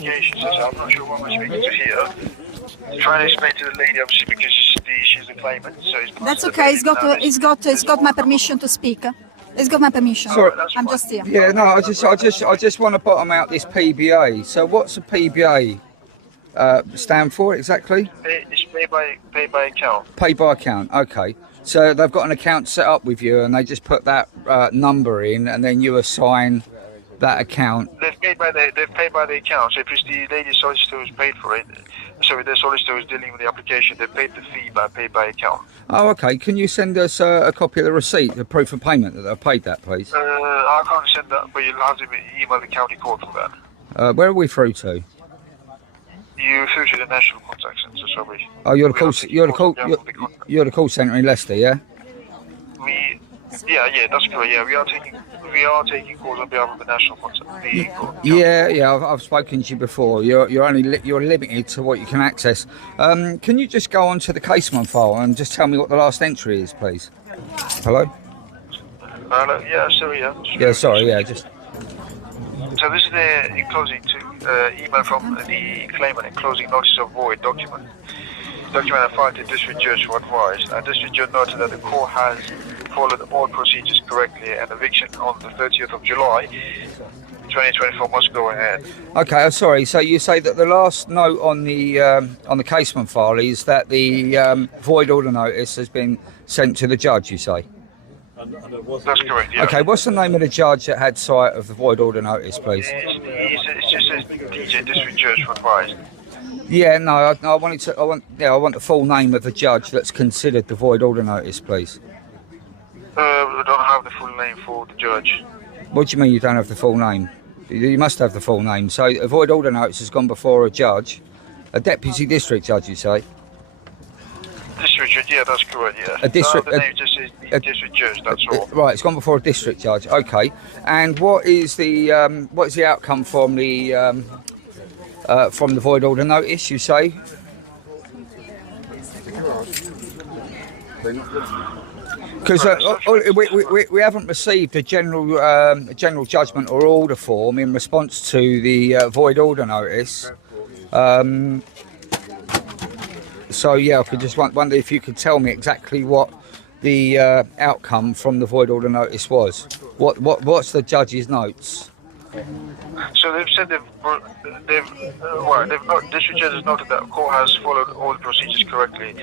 application, so I'm not sure what we're speaking to here. Trying to explain to the lady, obviously, because she's the claimant. So that's okay. It's got my permission to speak. It's got my permission. Sorry, I'm just here. Yeah, no, I just want to bottom out this PBA. So what's a PBA stand for exactly? It's paid by account. Paid by account. Okay. So they've got an account set up with you, and they just put that number in, and then you assign that account. They've paid by the account. So if it's the lady solicitor who's paid for it, so the solicitor who's dealing with the application, they paid the fee paid by account. Oh, okay. Can you send us a copy of the receipt, the proof of payment that they've paid that, please? I can't send that, but you'll have to email the county court for that. Where are we through to? You through to the national contact centre, sorry. Oh, you're the call centre in Leicester, yeah? Yeah, that's correct. Yeah, we are taking calls on behalf of the national contact. Yeah. I've spoken to you before. You're limited to what you can access. Can you just go onto the caseman file and just tell me what the last entry is, please? Hello. Hello. Yeah. Sorry. Yeah. Yeah. Sorry. Yeah. Just. So this is the enclosing email from the claimant enclosing notice of void document. Document I filed to district judge for advice. District judge noted that the court has followed all procedures correctly, and eviction on the 30th of July 2024 must go ahead. Okay, sorry. So you say that the last note on the caseman file is that the void order notice has been sent to the judge. You say. That's correct. Yeah. Okay. What's the name of the judge that had sight of the void order notice, please? It just says DJ District Judge for advice. Yeah, no, I want the full name of the judge that's considered the void order notice, please. We don't have the full name for the judge. What do you mean you don't have the full name? You must have the full name. So a void order notice has gone before a judge, a deputy district judge, you say? District judge, yeah, that's correct, yeah. A district. The name just says district judge, that's all. Right, it's gone before a district judge. Okay, and what is the outcome from the void order notice? You say? Because we haven't received a general judgment or order form in response to the void order notice. So yeah, I could just wonder if you could tell me exactly what the outcome from the void order notice was. What's the judge's notes? So they've said district judge has noted that the court has followed all the procedures correctly,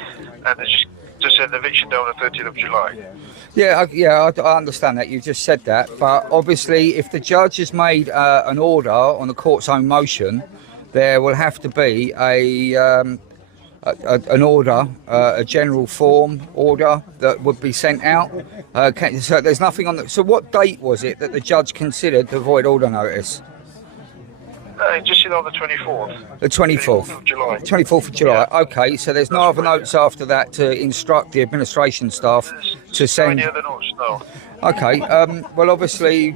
and it's just said eviction down on the 30th of July. Yeah, I understand that. You just said that, but obviously, if the judge has made an order on the court's own motion, there will have to be an order, a general form order that would be sent out. So there's nothing on the. So what date was it that the judge considered the void order notice? Just on the 24th. The 24th of July. 24th of July. Yeah. Okay, so there's no other notes after that to instruct the administration staff to send. Any other notes? No. Okay. Well, obviously,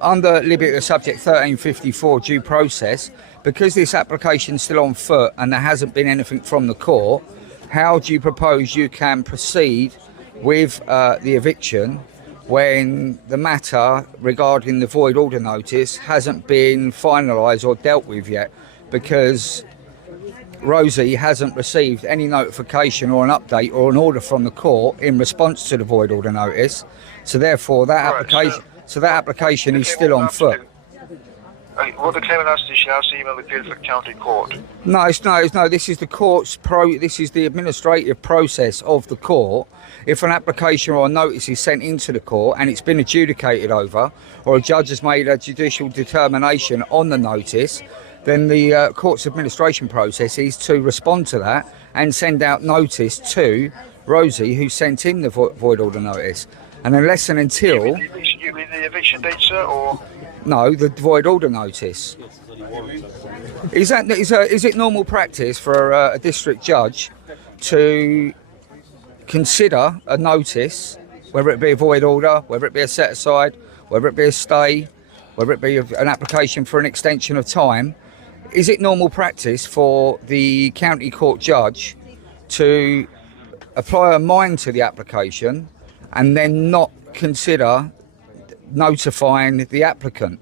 under Liberty of Subject 1354 due process, because this application's still on foot and there hasn't been anything from the court, how do you propose you can proceed with the eviction when the matter regarding the void order notice hasn't been finalised or dealt with yet? Because Rosie hasn't received any notification or an update or an order from the court in response to the void order notice, so therefore that application is still on foot. What the claimant has to do, she has to email the Guildford County Court. No. This is the court's This is the administrative process of the court. If an application or a notice is sent into the court and it's been adjudicated over, or a judge has made a judicial determination on the notice, then the court's administration process is to respond to that and send out notice to Rosie, who sent in the void order notice. And unless and until... You mean the eviction date, sir, or...? No, the void order notice. Is it normal practice for a district judge to consider a notice, whether it be a void order, whether it be a set aside, whether it be a stay, whether it be an application for an extension of time? Is it normal practice for the county court judge to apply a mind to the application and then not consider notifying the applicant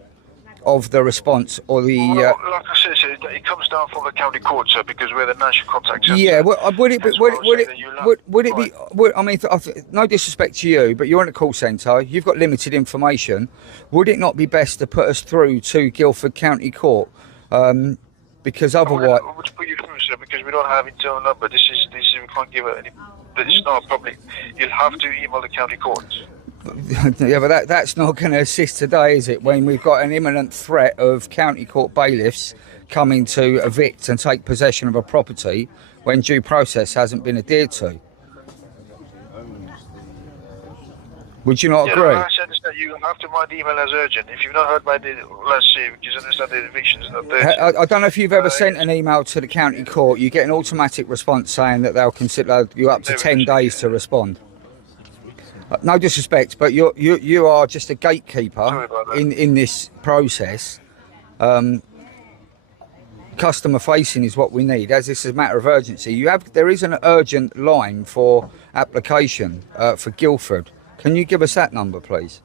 of the response or the... Well, like I said, sir, it comes down from the county court, sir, because we're the national contact centre. Yeah, would it be? That's why I was saying that you Would it be? I mean, no disrespect to you, but you're in a call centre. You've got limited information. Would it not be best to put us through to Guildford County Court? Because otherwise, I would put you through, sir, because we don't have internal number. This is we can't give any. It's not public. You'll have to email the county court. yeah, but that's not going to assist today, is it? When we've got an imminent threat of county court bailiffs coming to evict and take possession of a property when due process hasn't been adhered to. Would you not agree? No, I understand. You have to mark the email as urgent. If you've not heard by the, let's see, because I understand the eviction is not there. I don't know if you've ever sent an email to the county court. You get an automatic response saying that they'll consider you up to 10 days to respond. No disrespect, but you are just a gatekeeper in this process. Customer facing is what we need, as this is a matter of urgency. There is an urgent line for application for Guildford. Can you give us that number, please?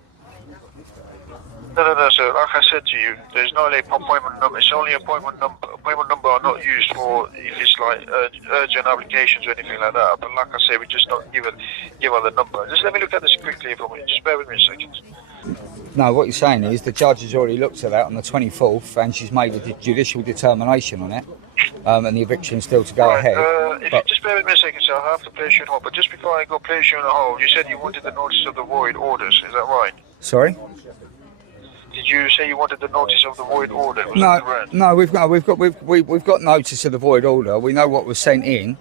No, sir. Like I said to you, there's no like appointment number. It's only appointment number. Appointment number are not used for if it's like urgent applications or anything like that. But like I say, we just don't give her the number. Just let me look at this quickly for me. Just bear with me a second. No, what you're saying is the judge has already looked at that on the 24th, and she's made a judicial determination on it, and the eviction's still to go ahead. If you just bear with me a second, sir, I'll have to place you on hold. But just before I go place you on hold, you said you wanted the notice of the void orders. Is that right? Sorry? Did you say you wanted the notice of the void order? No, we've got notice of the void order. We know what was sent in.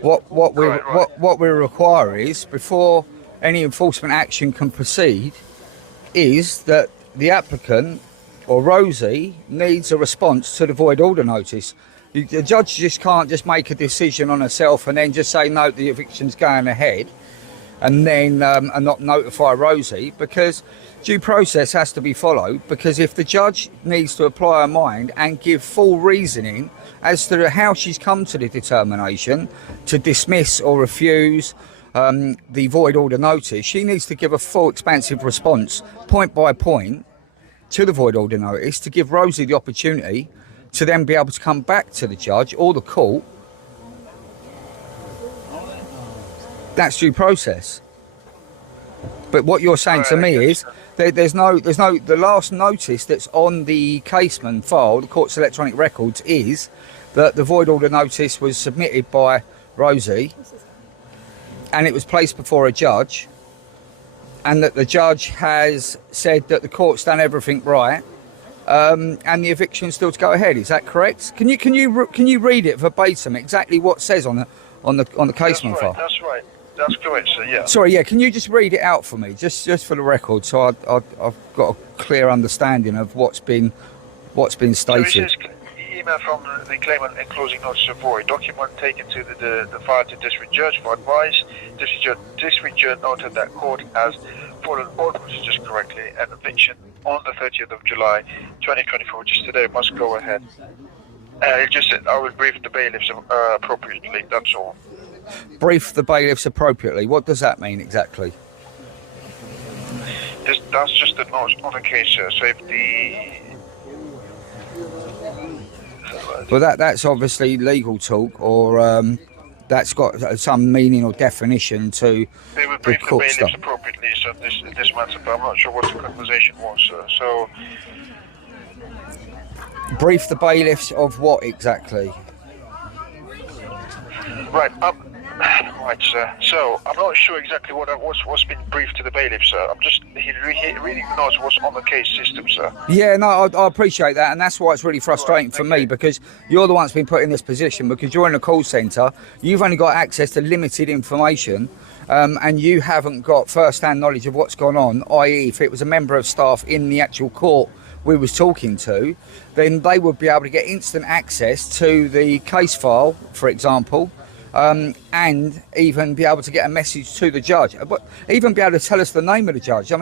What we require is, before any enforcement action can proceed, is that the applicant or Rosie needs a response to the void order notice. The judge just can't just make a decision on herself and then just say no, the eviction's going ahead, and then and not notify Rosie, because due process has to be followed. Because if the judge needs to apply her mind and give full reasoning as to how she's come to the determination to dismiss or refuse the void order notice, she needs to give a full expansive response, point by point, to the void order notice, to give Rosie the opportunity to then be able to come back to the judge or the court. That's due process. But what you're saying to me is there's no the last notice that's on the caseman file, the court's electronic records, is that the void order notice was submitted by Rosie and it was placed before a judge, and that the judge has said that the court's done everything right, and the eviction's still to go ahead. Is that correct? Can you read it verbatim exactly what says on the caseman file? That's right. That's correct, sir. Yeah. Sorry, yeah. Can you just read it out for me, just for the record, so I've got a clear understanding of what's been stated. So this is email from the claimant enclosing notice of void. Document taken to the file to district judge for advice. District judge noted that court has followed all procedures correctly, and eviction on the 30th of July 2024, which is today, must go ahead. It just said I will brief the bailiffs appropriately. That's all. Brief the bailiffs appropriately. What does that mean exactly? That's just the note on the case, sir. So if well, that's obviously legal talk, or that's got some meaning or definition to they would brief the bailiffs appropriately. So this matter, but I'm not sure what the conversation was, sir. So brief the bailiffs of what exactly? Right. Right, sir. So I'm not sure exactly what's been briefed to the bailiff, sir. He really knows what's on the case system, sir. Yeah, no, I appreciate that, and that's why it's really frustrating for me, because you're the one that's been put in this position, because you're in a call centre, you've only got access to limited information, and you haven't got first-hand knowledge of what's gone on, i.e. if it was a member of staff in the actual court we was talking to, then they would be able to get instant access to the case file, for example, and even be able to get a message to the judge, but even be able to tell us the name of the judge.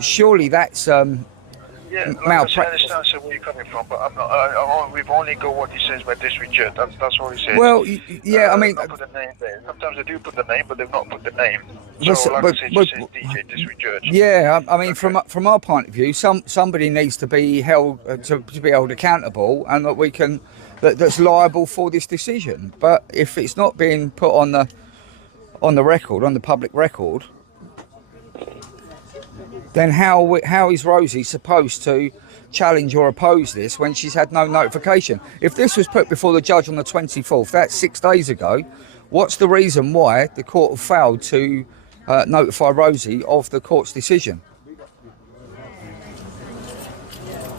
Surely that's Yeah, like I said, I understand where you're coming from, but I'm not. We've only got what he says by district judge. That's all he says. Well, yeah, I mean, not put the name there. Sometimes they do put the name, but they've not put the name. But- So, like but- I said, but- just says DJ district judge. yeah, I mean, from our point of view, somebody needs to be held to be held accountable, and that we can that's liable for this decision. But if it's not being put on the record, on the public record, then how is Rosie supposed to challenge or oppose this when she's had no notification? If this was put before the judge on the 24th, that's 6 days ago, what's the reason why the court have failed to notify Rosie of the court's decision?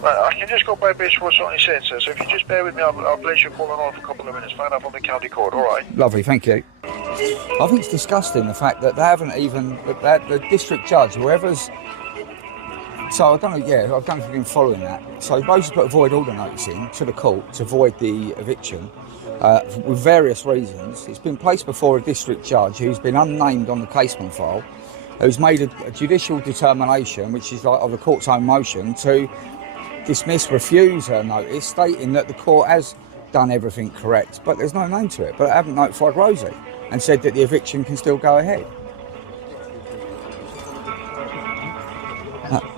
Well, I can just go by base what's on his said, sir. So if you just bear with me, I'll place your call on hold for a couple of minutes. Find out from the county court, all right? Lovely, thank you. I think it's disgusting the fact that they haven't even that the district judge, whoever's. So I don't know. Yeah, I don't know if you've been following that. So Rose has put a void order notice in to the court to void the eviction with various reasons. It's been placed before a district judge who's been unnamed on the casement file, who's made a judicial determination, which is like of the court's own motion, to refuse her notice, stating that the court has done everything correct, but there's no name to it. But I haven't notified Rosie and said that the eviction can still go ahead.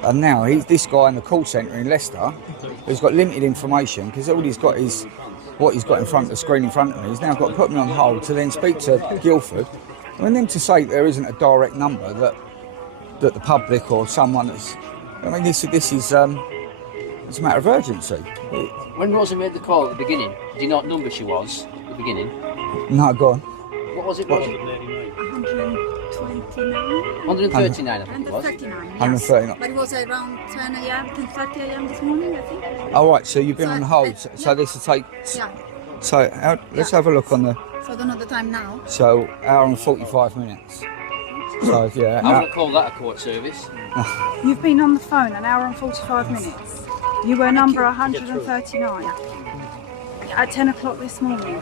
And now this guy in the call centre in Leicester, who's got limited information, because all he's got is what he's got in front of the screen in front of me. He's now got to put me on hold to then speak to Guildford, and then to say there isn't a direct number that the public or someone that's. I mean, this is it's a matter of urgency. When Rosie made the call at the beginning, do you know what number she was at the beginning? No, go on. What was it, Rosie? 129. 139, I think it was. 139, yes. 139. But it was around 10 a.m., 10:30 a.m. this morning, I think. All right, so you've been on hold. So Yeah. this will take. Yeah. So let's have a look on the. So I don't know the time now. So hour and 45 minutes. So yeah. I wouldn't call that a court service. You've been on the phone an hour and 45 minutes. You were number 139 at 10 o'clock this morning.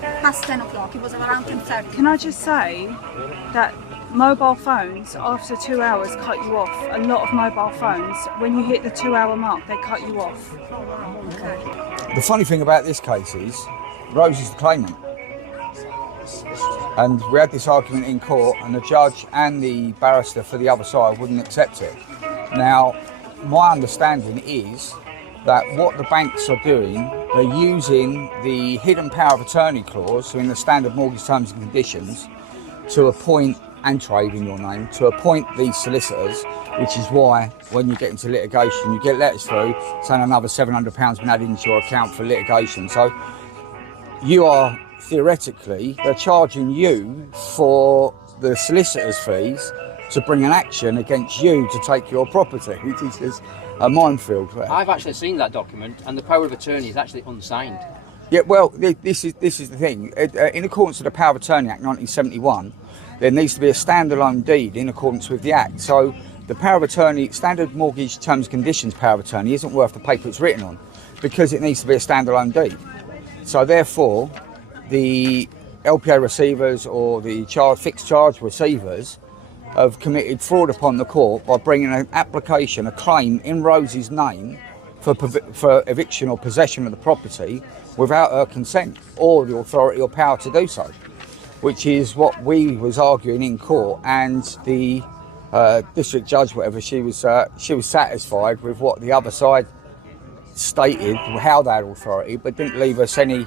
Past 10 o'clock. It was around 10:30. Can I just say that mobile phones after 2 hours cut you off? A lot of mobile phones, when you hit the 2 hour mark, they cut you off. Okay. The funny thing about this case is, Rose is the claimant. And we had this argument in court, and the judge and the barrister for the other side wouldn't accept it. Now, my understanding is that what the banks are doing, they're using the hidden power of attorney clause, so in the standard mortgage terms and conditions, to appoint and trade in your name, to appoint these solicitors, which is why when you get into litigation, you get letters through saying another £700 been added into your account for litigation. So you are theoretically, they're charging you for the solicitor's fees to bring an action against you to take your property, which is just a minefield. I've actually seen that document, and the power of attorney is actually unsigned. Yeah, well, this is the thing. In accordance with the Power of Attorney Act 1971, there needs to be a standalone deed in accordance with the Act. So the Power of Attorney, standard mortgage terms and conditions Power of Attorney isn't worth the paper it's written on, because it needs to be a standalone deed. So therefore, the LPA receivers or the fixed charge receivers have committed fraud upon the court by bringing an application, a claim in Rosie's name for eviction or possession of the property without her consent or the authority or power to do so, which is what we was arguing in court. And the district judge, whatever, she was satisfied with what the other side stated, how they had authority, but didn't leave us any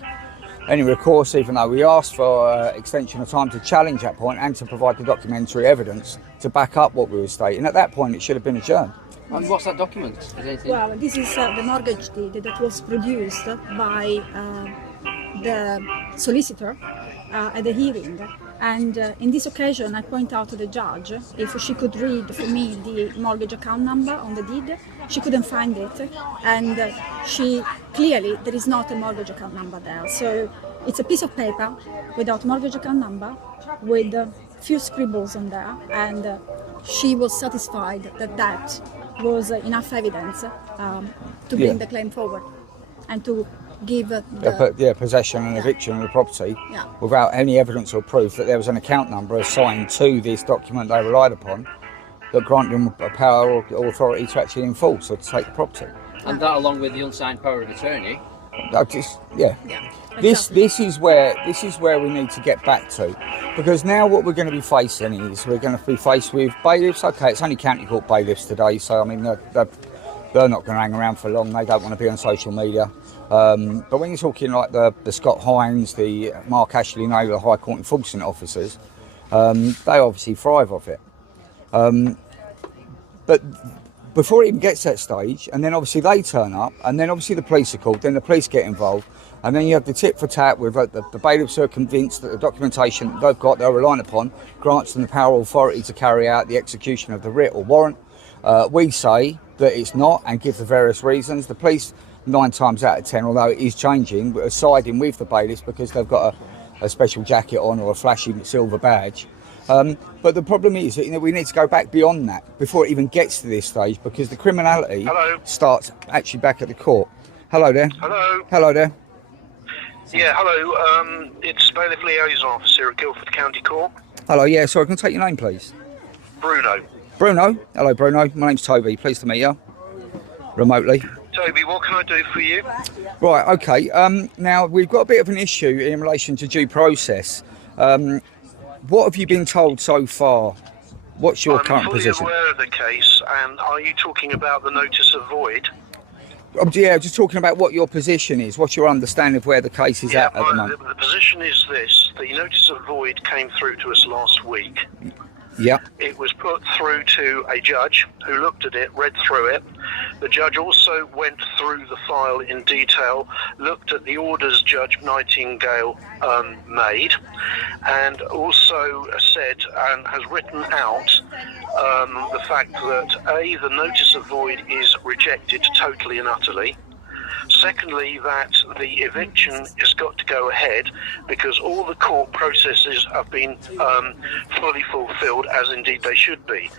recourse, even though we asked for extension of time to challenge that point and to provide the documentary evidence to back up what we were stating. At that point, it should have been adjourned. And what's that document? Is anything? Well, this is the mortgage deed that was produced by the solicitor at the hearing. And in this occasion, I point out to the judge if she could read for me the mortgage account number on the deed. She couldn't find it, and she clearly there is not a mortgage account number there. So it's a piece of paper without mortgage account number, with a few scribbles on there, and she was satisfied that that was enough evidence to bring the claim forward and to give possession and eviction of the property Yeah. without any evidence or proof that there was an account number assigned to this document they relied upon. that grant them a power or authority to actually enforce or to take the property. And that, along with the unsigned power of attorney. Yeah. This is where we need to get back to, because now what we're going to be facing is we're going to be faced with bailiffs. Okay, it's only county court bailiffs today, so I mean they're not going to hang around for long. They don't want to be on social media. But when you're talking like the Scott Hines, the Mark Ashley, the High Court enforcement officers, they obviously thrive off it. But before it even gets to that stage, and then obviously they turn up, and then obviously the police are called, then the police get involved, and then you have the tit for tat with the bailiffs are convinced that the documentation they're relying upon grants them the power or authority to carry out the execution of the writ or warrant. We say that it's not, and give the various reasons. The police, 9 times out of 10, although it is changing, are siding with the bailiffs because they've got a special jacket on or a flashy silver badge. But the problem is that we need to go back beyond that before it even gets to this stage, because the criminality starts actually back at the court. Hello there. Hello. Hello there. Yeah, hello. It's Bailiff Liaison Officer at Guildford County Court. Hello, yeah, sorry, can I take your name, please? Bruno. Bruno? Hello, Bruno. My name's Toby. Pleased to meet you. Remotely. Toby, what can I do for you? Right, okay. Now, we've got a bit of an issue in relation to due process. What have you been told so far? What's your current position? I'm fully aware of the case, and are you talking about the notice of void? Yeah, just talking about what your position is. What's your understanding of where the case is at the moment? The position is this. The notice of void came through to us last week. Yeah. It was put through to a judge who looked at it, read through it. The judge also went through the file in detail, looked at the orders Judge Nightingale made, and also said and has written out the fact that A, the notice of void is rejected totally and utterly. Secondly, that the eviction has got to go ahead because all the court processes have been fully fulfilled, as indeed they should be.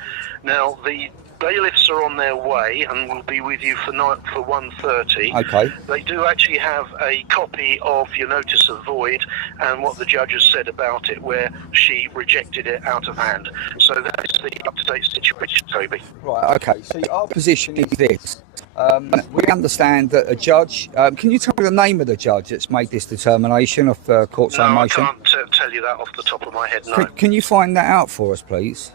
Now, the bailiffs are on their way and will be with you for 1:30. Okay. They do actually have a copy of your notice of void and what the judge has said about it, where she rejected it out of hand. So that's the up-to-date situation, Toby. Right, okay. So our position is this. We understand that a judge... can you tell me the name of the judge that's made this determination of court's own motion? No, I can't tell you that off the top of my head, no. Can you find that out for us, please?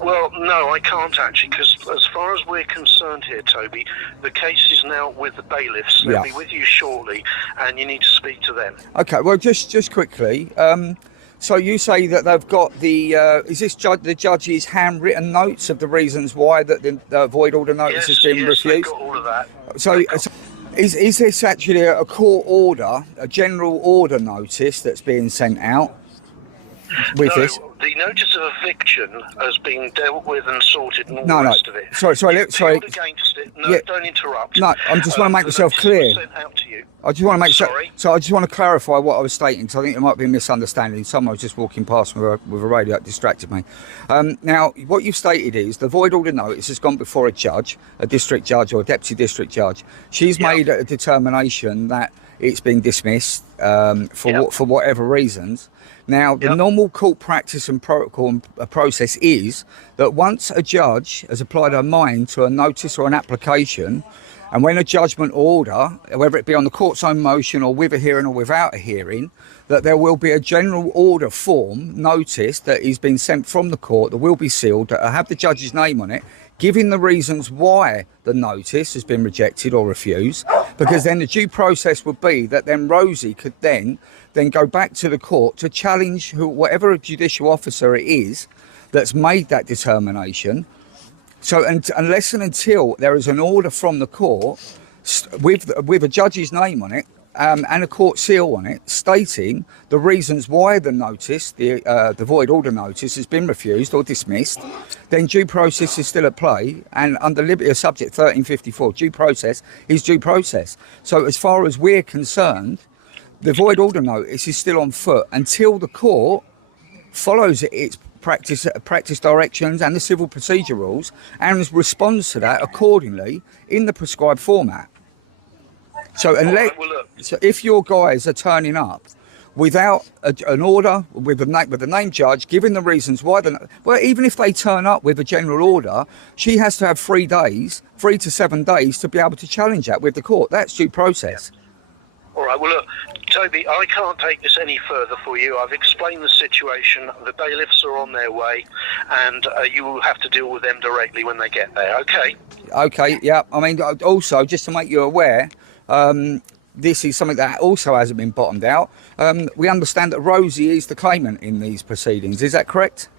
Well, no, I can't actually, because as far as we're concerned here, Toby, the case is now with the bailiffs. They'll be with you shortly, and you need to speak to them. Okay, well, just quickly, so you say that they've got the, is this the judge's handwritten notes of the reasons why that the void order notice has been refused? Yes, they've got all of that. So is this actually a court order, a general order notice that's being sent out with this? The notice of eviction has been dealt with and sorted and all the rest of it. Sorry. Against it. No, don't interrupt. No, I just want to make myself clear. Sent out to you. I just want to make sure. So I just want to clarify what I was stating, because I think there might be a misunderstanding. Someone was just walking past with a radio that distracted me. Now, what you've stated is the void order notice has gone before a judge, a district judge or a deputy district judge. She's made a determination that it's been dismissed for whatever reasons. Now, the normal court practice and protocol and process is that once a judge has applied her mind to a notice or an application, and when a judgment order, whether it be on the court's own motion or with a hearing or without a hearing, that there will be a general order form notice that is being sent from the court that will be sealed, that will have the judge's name on it, giving the reasons why the notice has been rejected or refused, because then the due process would be that then Rosie could then go back to the court to challenge whatever judicial officer it is that's made that determination. So unless and until there is an order from the court with a judge's name on it and a court seal on it stating the reasons why the notice, the void order notice, has been refused or dismissed, then due process is still at play, and under Liberty of Subject 1354, due process is due process. So as far as we're concerned, the void order notice is still on foot until the court follows its practice directions and the civil procedure rules and responds to that accordingly in the prescribed format. So, so if your guys are turning up without an order with the named judge giving the reasons why. Well, even if they turn up with a general order, she has to have 3 to 7 days to be able to challenge that with the court. That's due process. All right, well, look, Toby, I can't take this any further for you. I've explained the situation. The bailiffs are on their way, and you will have to deal with them directly when they get there, okay? Okay, yeah. I mean, also, just to make you aware, this is something that also hasn't been bottomed out. We understand that Rosie is the claimant in these proceedings. Is that correct?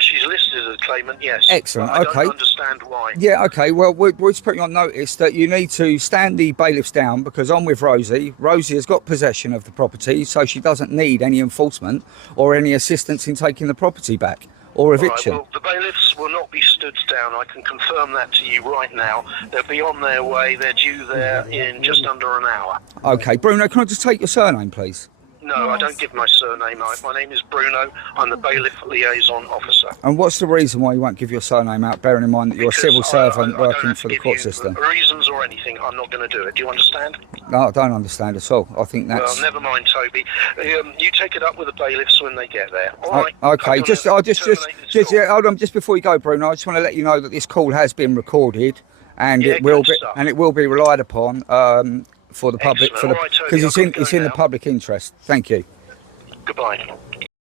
She's listed as a claimant, yes. Excellent, I okay. don't understand why. Yeah, okay. Well, we're just putting on notice that you need to stand the bailiffs down because I'm with Rosie. Rosie has got possession of the property, so she doesn't need any enforcement or any assistance in taking the property back or eviction. All right, well, the bailiffs will not be stood down. I can confirm that to you right now. They'll be on their way. They're due there in just under an hour. Okay, Bruno, can I just take your surname, please? No, I don't give my surname out. My name is Bruno. I'm the bailiff liaison officer. And what's the reason why you won't give your surname out, bearing in mind that you're a civil servant I working don't have for to the give court you system? reasons or anything. I'm not going to do it. Do you understand? No, I don't understand at all. I think that's... Well, never mind, Toby. You take it up with the bailiffs when they get there. All right. Okay, hold on, just before you go, Bruno, I just want to let you know that this call has been recorded and it will be relied upon for the public, Excellent. All right, Toby, because it's in the public interest. Thank you. Goodbye.